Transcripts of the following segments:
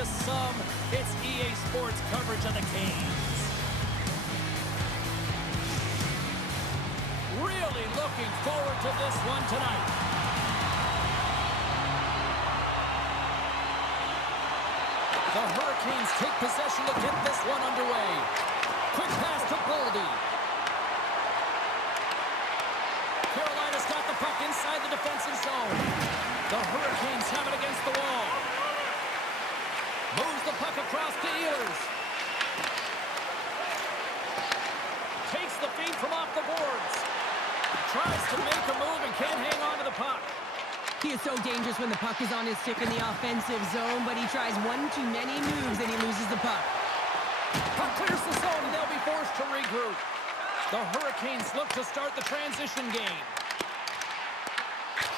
to some, it's EA Sports coverage of the Canes. Really looking forward to this one tonight. The Hurricanes take possession to get this one underway. Quick pass to Goldie. Carolina's got the puck inside the defensive zone. The Hurricanes have it against the wall. Moves the puck across to Ehlers. Takes the feed from off the boards. Tries to make a move and can't hang on to the puck. He is so dangerous when the puck is on his stick in the offensive zone, but he tries one too many moves and he loses the puck. Puck clears the zone and they'll be forced to regroup. The Hurricanes look to start the transition game.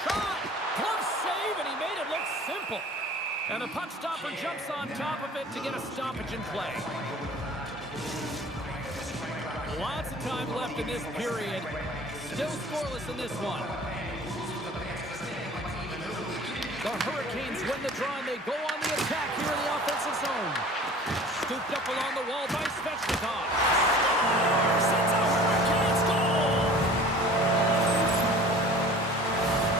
Shot! Glove save, and he made it look simple. And the puck stopper jumps on top of it to get a stoppage in play. Lots of time left in this period. Still scoreless in this one. The Hurricanes win the draw, and they go on the attack here in the offensive zone. Scooped up along the wall by Svechnikov. Scores! It's a Hurricanes goal!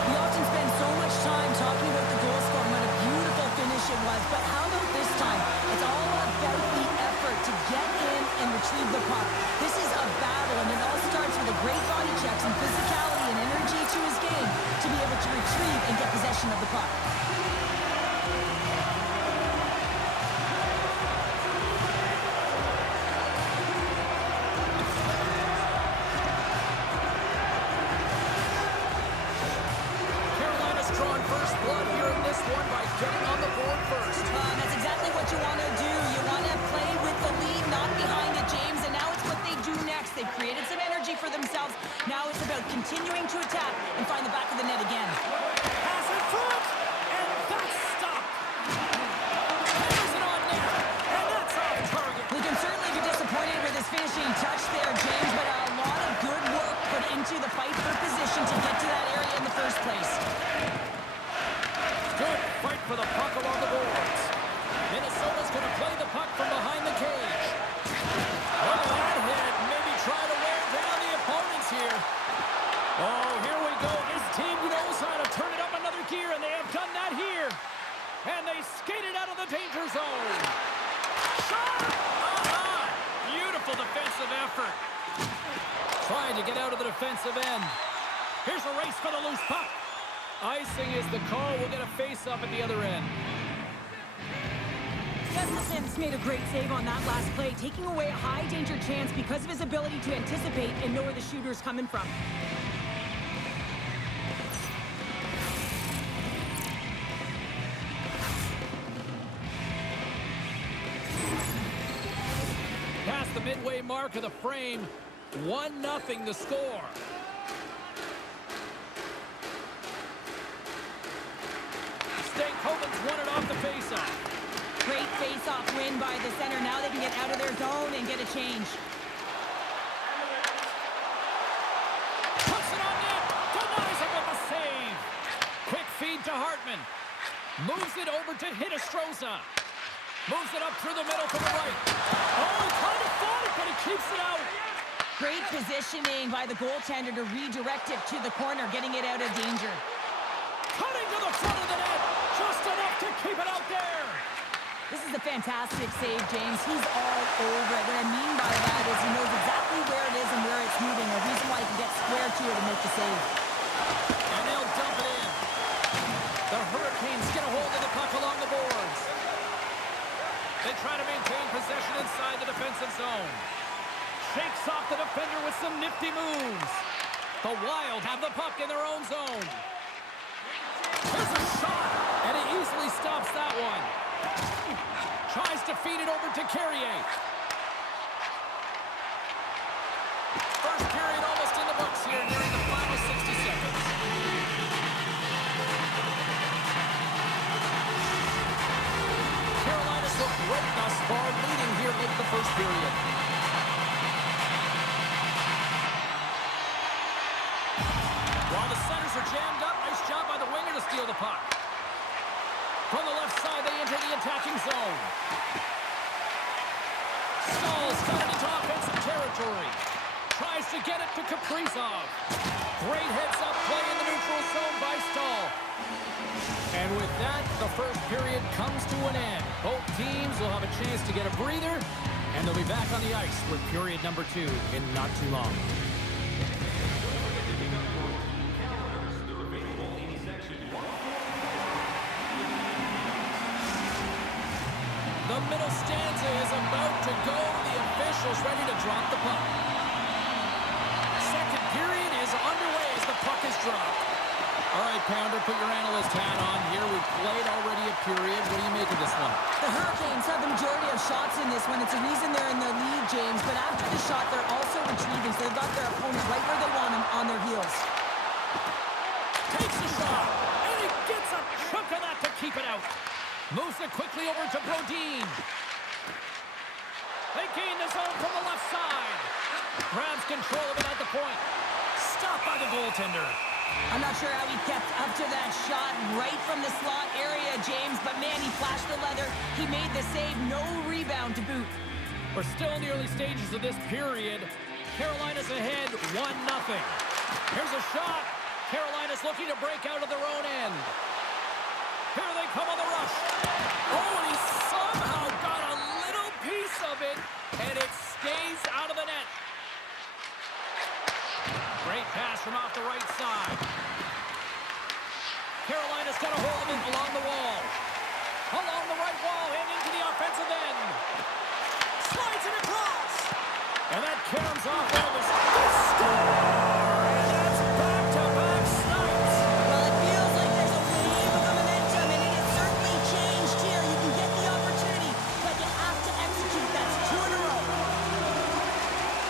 We often spend so much time talking about the goal score and what a beautiful finish it was, but how about this time? It's all about the effort to get in and retrieve the puck. This is a battle, and it all starts with a great body checks and physicality and energy to his game to be able to retrieve and get possession of the puck. Carolina's drawn first blood here in this one by getting on the board first. That's exactly what you want to do. You want to play with the lead, not behind it, James, and now it's what they do next. They've created some energy for themselves. Now it's about continuing to attack and find the back of the net again. Pass in front, and that's stopped. There's it on net, and that's off target. We can certainly be disappointed with his finishing touch there, James, but a lot of good work put into the fight for position to get to that area in the first place. Good fight for the puck along the boards. Minnesota's going to play the puck from behind the cage. Look at that hit. Maybe try to wear down the opponents here. Oh, here we go. This team knows how to turn it up another gear, and they have done that here. And they skated out of the danger zone. Shot! Beautiful defensive effort. Trying to get out of the defensive end. Here's a race for the loose puck. Icing is the call. We'll get a face-up at the other end. Gustafson's made a great save on that last play, taking away a high-danger chance because of his ability to anticipate and know where the shooter's coming from. Past the midway mark of the frame, 1-0 the score. Stankoven's won it off the faceoff. Great face-off win by the center. Now they can get out of their zone and get a change. Puts it on net. Denies it with a save. Quick feed to Hartman. Moves it over to Hinostroza. Moves it up through the middle to the right. Oh, he kind of fought it, but he keeps it out. Great positioning by the goaltender to redirect it to the corner, getting it out of danger. Cutting to the front of the net. Just enough to keep it out there. This is a fantastic save, James. He's all over it. What I mean by that is he knows exactly where it is and where it's moving. A reason why he can get square to it and make the save. And they'll dump it in. The Hurricanes get a hold of the puck along the boards. They try to maintain possession inside the defensive zone. Shakes off the defender with some nifty moves. The Wild have the puck in their own zone. There's a shot, and he easily stops that one. Tries to feed it over to Carrier. First period almost in the books here, nearing the final 60 seconds. Carolina's looked great thus far, leading here late in the first period. While the centers are jammed up, nice job by the winger to steal the puck. From the left side, they enter the attacking zone. Stahl's got it into offensive territory. Tries to get it to Kaprizov. Great heads-up play in the neutral zone by Stahl. And with that, the first period comes to an end. Both teams will have a chance to get a breather, and they'll be back on the ice with period number 2 in not too long. The middle stanza is about to go. The officials ready to drop the puck. Second period is underway as the puck is dropped. All right, Pounder, put your analyst hat on here. We've played already a period. What do you make of this one? The Hurricanes have the majority of shots in this one. It's a reason they're in their lead, James. But after the shot, they're also retrieving. So they've got their opponent right where they want them, on their heels. Takes the shot, and he gets a chunk of that to keep it out. Moves it quickly over to Brodin. They gain the zone from the left side. Grabs control of it at the point. Stopped by the goaltender. I'm not sure how he kept up to that shot right from the slot area, James, but man, he flashed the leather. He made the save, no rebound to boot. We're still in the early stages of this period. Carolina's ahead 1-0. Here's a shot. Carolina's looking to break out of their own end. Here they come on the rush. Oh, and he somehow got a little piece of it, and it stays out of the net. Great pass from off the right side. Carolina's got a hold of it along the wall. Along the right wall and into the offensive end. Slides it across. And that caroms off one of his... Score! And that's back-to-back snipes. Well, it feels like there's a wave of momentum, and it has certainly changed here. You can get the opportunity, but you have to execute. That's 2 in a row.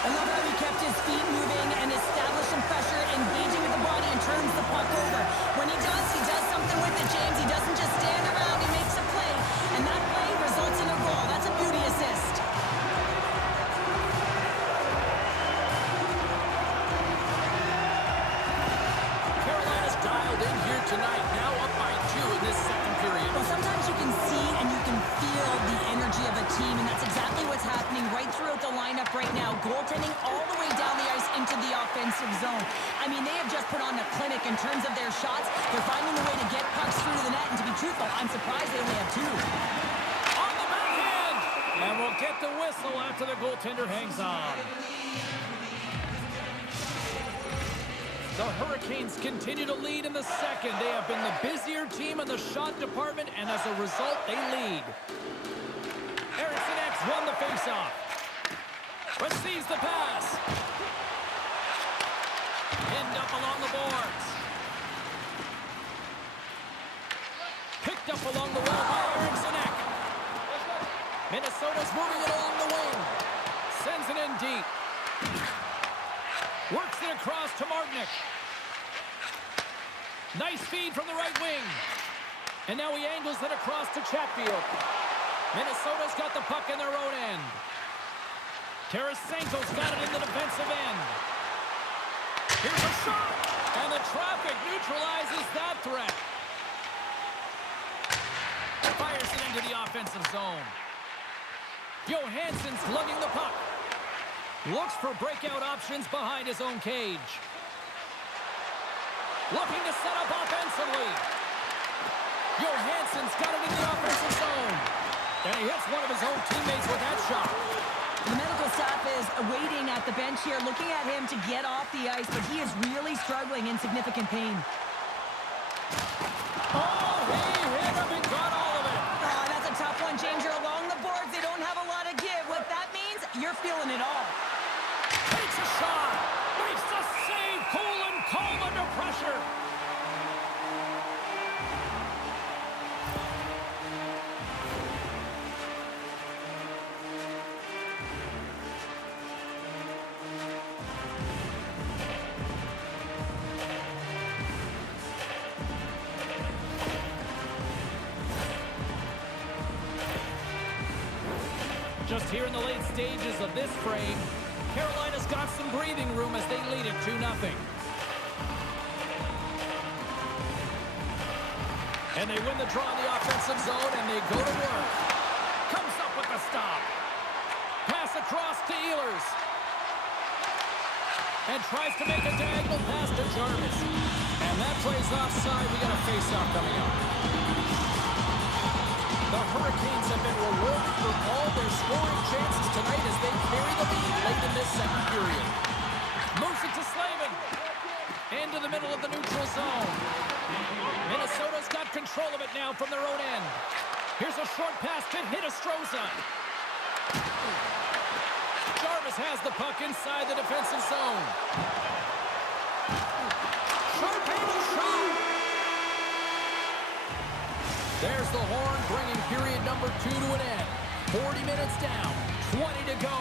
I love how he kept his feet moving and established some pressure, engaging with the body and turns the puck over. When he does something with it, James. He doesn't just stand around, he makes a play, and that play results in a goal. That's a beauty assist. Carolina's dialed in here tonight, now up by 2 in this second period. Well, sometimes you can see and you can feel the energy of a team, and that's exactly what's happening right throughout the lineup right now. Goaltending all the way down the ice into the offensive zone. I mean, they have just put on a clinic in terms of their shots. They're finding a way to get pucks through to the net, and to be truthful, I'm surprised they only have 2. On the backhand! And we'll get the whistle after the goaltender hangs on. The Hurricanes continue to lead in the second. They have been the busier team in the shot department, and as a result, they lead. Eriksson X won the faceoff. Receives the pass. Pinned up along the boards. Picked up along the wall by Eriksson Ek. Minnesota's moving it along the wing. Sends it in deep. Works it across to Martinick. Nice feed from the right wing. And now he angles it across to Chatfield. Minnesota's got the puck in their own end. Tarasenko's got it in the defensive end. Here's a shot. And the traffic neutralizes that threat. Fires it into the offensive zone. Johansson's lugging the puck. Looks for breakout options behind his own cage. Looking to set up offensively. Johansson's got it in the offensive zone. And he hits one of his own teammates with that shot. The medical staff is waiting at the bench here, looking at him to get off the ice, but he is really struggling in significant pain. Oh, he hit him and got all of it. Oh, that's a tough one, James. You're along the boards. They don't have a lot of give. What that means, you're feeling it all. Takes a shot. Makes the save. Cool and calm under pressure. Just here in the late stages of this frame, Carolina's got some breathing room as they lead it 2-0. And they win the draw in the offensive zone, and they go to work. Comes up with the stop. Pass across to Ehlers. And tries to make a diagonal pass to Jarvis. And that play's offside. We got a face-off coming up. The Hurricanes have been rewarded for all their scoring chances tonight as they carry the lead late in this second period. Moves it to Slavin. Into the middle of the neutral zone. Minnesota's got control of it now from their own end. Here's a short pass to Hinostroza. Jarvis has the puck inside the defensive zone. Sharp-handed shot. There's the horn, bringing period number 2 to an end. 40 minutes down, 20 to go.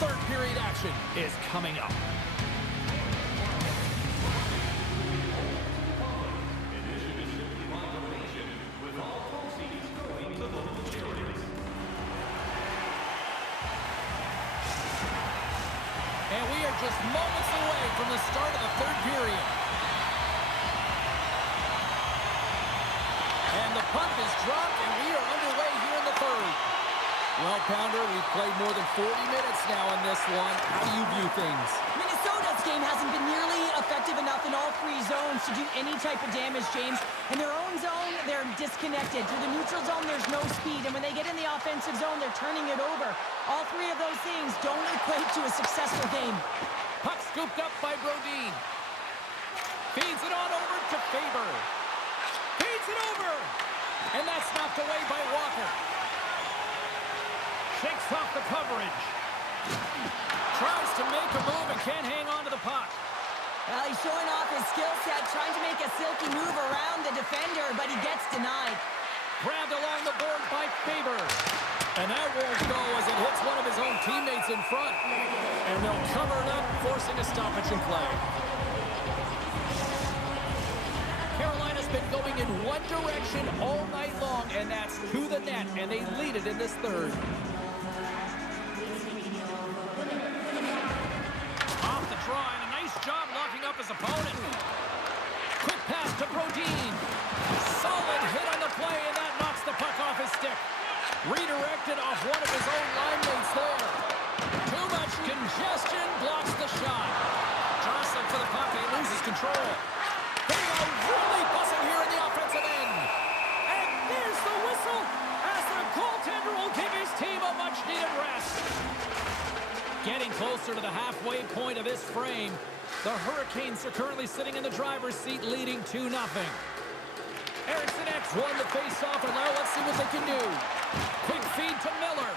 Third period action is coming up. And we are just moments away from the start of the third period. And the puck is dropped, and we are underway here in the third. Well, Pounder, we've played more than 40 minutes now in this one. How do you view things? Minnesota's game hasn't been nearly effective enough in all three zones to do any type of damage, James. In their own zone, they're disconnected. Through the neutral zone, there's no speed. And when they get in the offensive zone, they're turning it over. All three of those things don't equate to a successful game. Puck scooped up by Brodin. Feeds it on over to Faber. Feeds it over. And that's knocked away by Walker. Shakes off the coverage. Tries to make a move and can't hang on to the puck. Well, he's showing off his skill set, trying to make a silky move around the defender, but he gets denied. Grabbed along the board by Faber. And that won't go as it hits one of his own teammates in front. And they'll cover it up, forcing a stoppage in play. Carolina's been going in one direction all night long, and that's to the net, and they lead it in this third. Off the draw, and a nice job locking up his opponent. Quick pass to Brodin. Solid hit on the play, and that knocks the puck off his stick. Redirected off one of his own line mates there. Too much congestion blocks the shot. Jostling for the puck, and he loses control. They are really buzzing here in the offensive end. And there's the whistle as the goaltender will give his team a much-needed rest. Getting closer to the halfway point of this frame, the Hurricanes are currently sitting in the driver's seat, leading 2-0. Eriksson X won the face-off, and now let's see what they can do. Quick feed to Miller,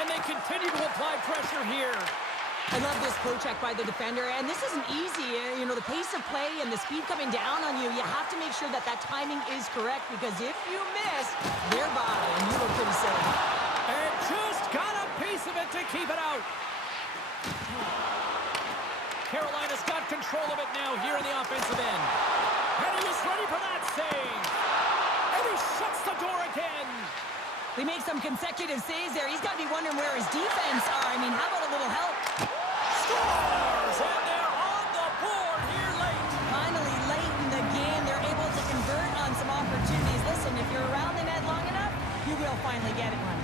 and they continue to apply pressure here. I love this poke-check by the defender, and this isn't easy. You know, the pace of play and the speed coming down on you, you have to make sure that that timing is correct, because if you miss, they're by, and you look pretty silly. And just got a piece of it to keep it out. Carolina's got control of it now here in the offensive end. And he is ready for that save. And he shuts the door again. They make some consecutive saves there. He's got to be wondering where his defense are. I mean, how about a little help? Scores! And they're on the board here late. Finally, late in the game, they're able to convert on some opportunities. Listen, if you're around the net long enough, you will finally get it one.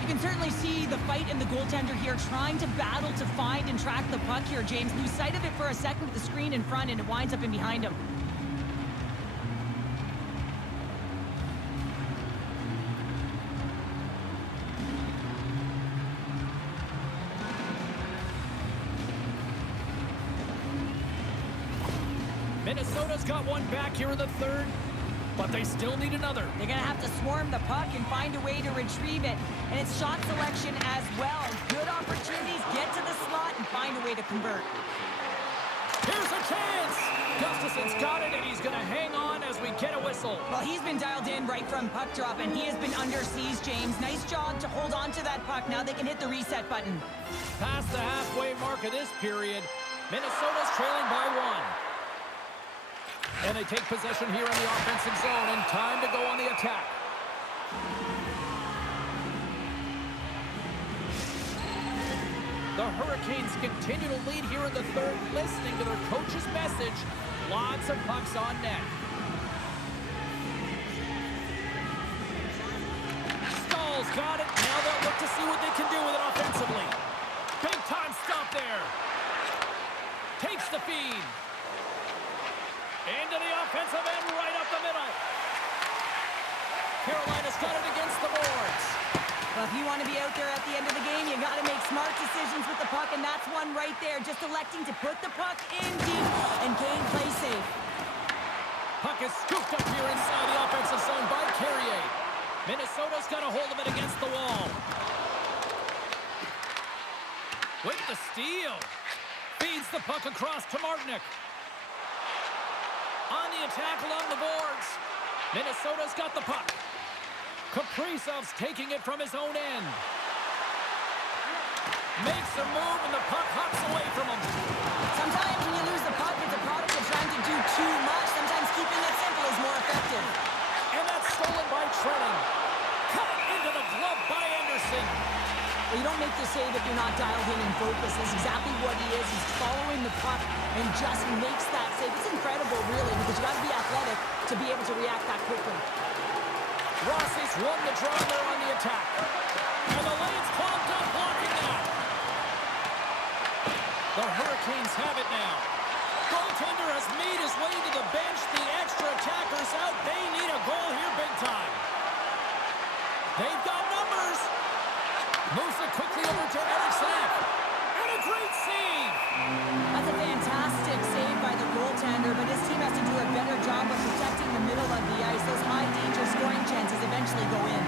You can certainly see the fight in the goaltender here, trying to battle to find and track the puck here, James. Lose sight of it for a second with the screen in front, and it winds up in behind him. Minnesota's got one back here in the third, but they still need another. They're going to have to swarm the puck and find a way to retrieve it. And it's shot selection as well. Good opportunities, get to the slot, and find a way to convert. Here's a chance! Gustafson's got it, and he's going to hang on as we get a whistle. Well, he's been dialed in right from puck drop, and he has been under siege, James. Nice job to hold on to that puck. Now they can hit the reset button. Past the halfway mark of this period, Minnesota's trailing by 1. And they take possession here in the offensive zone, and time to go on the attack. The Hurricanes continue to lead here in the third, listening to their coach's message. Lots of pucks on net. Stahl's got it. Now they'll look to see what they can do with it offensively. Big time stop there. Takes the feed. Into the offensive end, right up the middle. Carolina's got it against the boards. Well, if you want to be out there at the end of the game, you got to make smart decisions with the puck, and that's one right there. Just electing to put the puck in deep, and Kane plays safe. Puck is scooped up here inside the offensive zone by Carrier. Minnesota's got a hold of it against the wall. With the steal. Feeds the puck across to Martinic. On the attack along the boards. Minnesota's got the puck. Kaprizov's taking it from his own end. Makes a move and the puck hops away from him. Sometimes when you lose the puck, it's a product of trying to do too much. Sometimes keeping it simple is more effective. And that's stolen by Trenton. Cut into the glove by Anderson. Well, you don't make the save if you're not dialed in and focused. That's exactly what he is. He's following the puck and just makes that save. It's incredible, really, because you got to be athletic to be able to react that quickly. Rossi's won the draw there on the attack. And the lane's clogged up, blocking that. The Hurricanes have it now. Goaltender has made his way to the bench. The extra attackers out. They need a goal here big time. They've got numbers. Moves it quickly over to Eriksson. And a great save. That's a fantastic save by the goaltender, but his team has to do a better job of protecting the middle of the ice. Those high-danger scoring chances eventually go in.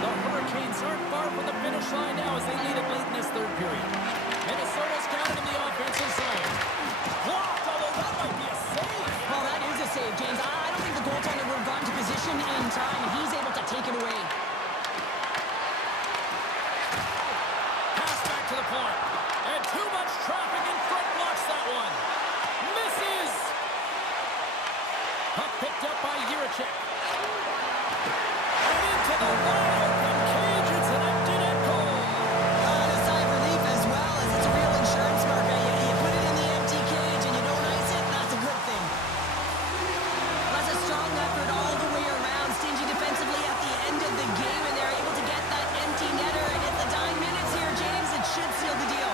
The Hurricanes aren't far from the finish line now as they lead it late in this third period. Minnesota's got it in the offensive zone. Blocked, although that might be a save. Well, that is a save, James. I don't think the goaltender would have gone to position in time. He's able to take it away. Pass back to the point. And too much traffic in front blocks that one. Misses. Puck picked up by Jiricek. And into the wide open cage. It's an empty net goal. A sigh of relief as well, as it's a real insurance marker. You put it in the empty cage and you don't ice it, that's a good thing. That's a strong effort all the way around. Stingy defensively at the end of the game, and they're able to get that empty netter. And at the dying minutes here, James, it should seal the deal.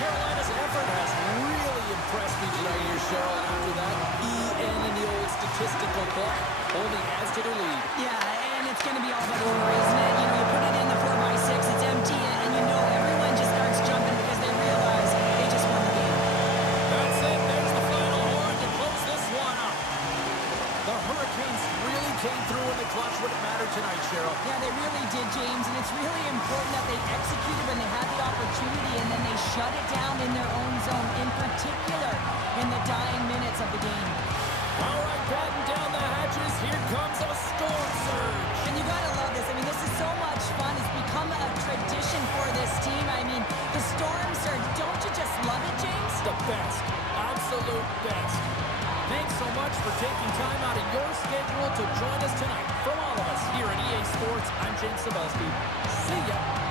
Carolina's effort has really impressed me tonight here, Cheryl. After that, EN in the old statistical book only adds to their lead. Yeah, and it's going to be all about order, isn't it? You know, you put it in the 4x6, it's empty, and you know everyone just starts jumping because they realize they just won the game. That's it. There's the final horn to close this one up. The Hurricanes really came through in the clutch when it mattered tonight, Cheryl. Yeah, they really did, James, and it's really important that they executed when they had the opportunity and then they shut it down in their own zone, in particular in the dying minutes of the game. All right, batten down the hatches. Here comes a storm surge. And you gotta love this. I mean, this is so much fun. It's become a tradition for this team. I mean, the storm surge, don't you just love it, James? The best. Absolute best. Thanks so much for taking time out of your schedule to join us tonight. From all of us here at EA Sports, I'm James Cebulski. See ya.